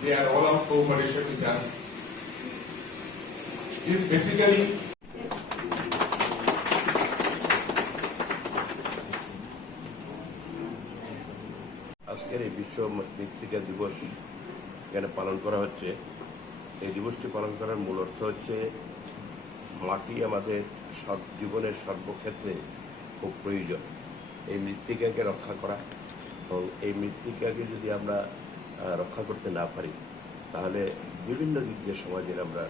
cooperation with us. This basically আজকের এই বিশ্ব মৃত্তিকা দিবস এখানে পালন করা হচ্ছে এই দিবসটি পালন করার মূল অর্থ হচ্ছে, মাটি আমাদের সব জীবনের সর্বক্ষেত্রে খুব প্রয়োজন এই মৃত্তিকাকে রক্ষা করা এবং এই মৃত্তিকাকে যদি আমরা রক্ষা করতে না পারি, তাহলে বিভিন্ন দিক দিয়ে সমাজের আমরা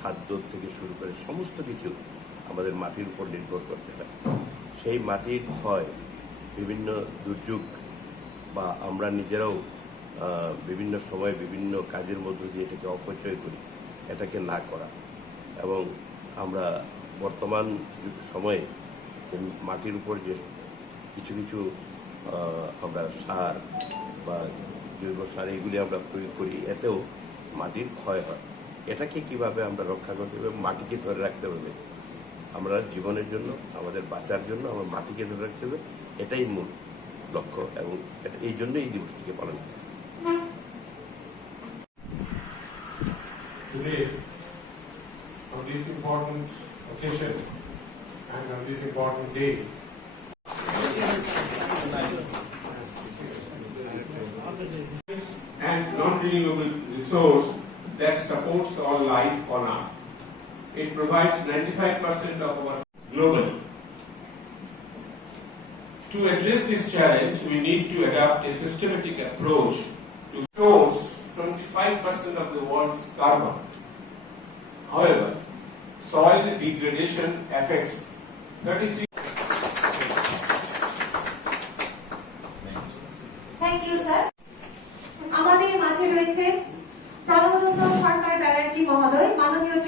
খাদ্য থেকে শুরু করে সমস্ত কিছু আমাদের মাটির উপর নির্ভর করতে হয়। সেই মাটির ক্ষয়, বিভিন্ন দুর্যোগ বা আমরা নিজেরাও বিভিন্ন সময় বিভিন্ন কাজের মধ্য দিয়ে এটাকে অপচয় করি, এটাকে না করা এবং আমরা বর্তমান সময়ে মাটির উপর যে কিছু কিছু আমরা সার বা জৈব সার এগুলি আমরা প্রয়োগ করি এতেও মাটির ক্ষয় হয়। এটাকে কীভাবে আমরা রক্ষা করতে হবে মাটিকে ধরে রাখতে হবে। আমরা জীবনের জন্য আমাদের বাঁচার জন্য আমার মাটিকে ধরে রাখতে হবে। এটাই মূল লক্ষ্য এবং এই জন্য এই দিবসটিকে পালন করি on this important occasion and on this important day, non-renewable resource that supports all life on Earth. It provides 95% of our globally. To address this challenge, we need to adopt a systematic approach to stores 25% of the world's carbon. However, soil degradation affects 33 to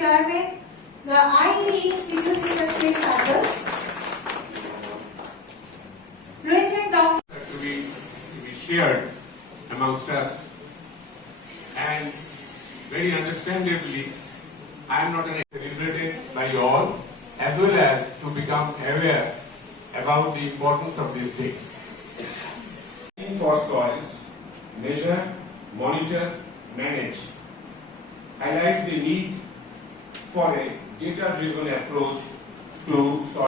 the chart to be shared amongst us. And very understandably, I am not an celebrated by all, as well as to become aware about the importance of this thing. In for scores, measure, monitor, manage Highlight the need for a data-driven approach to soil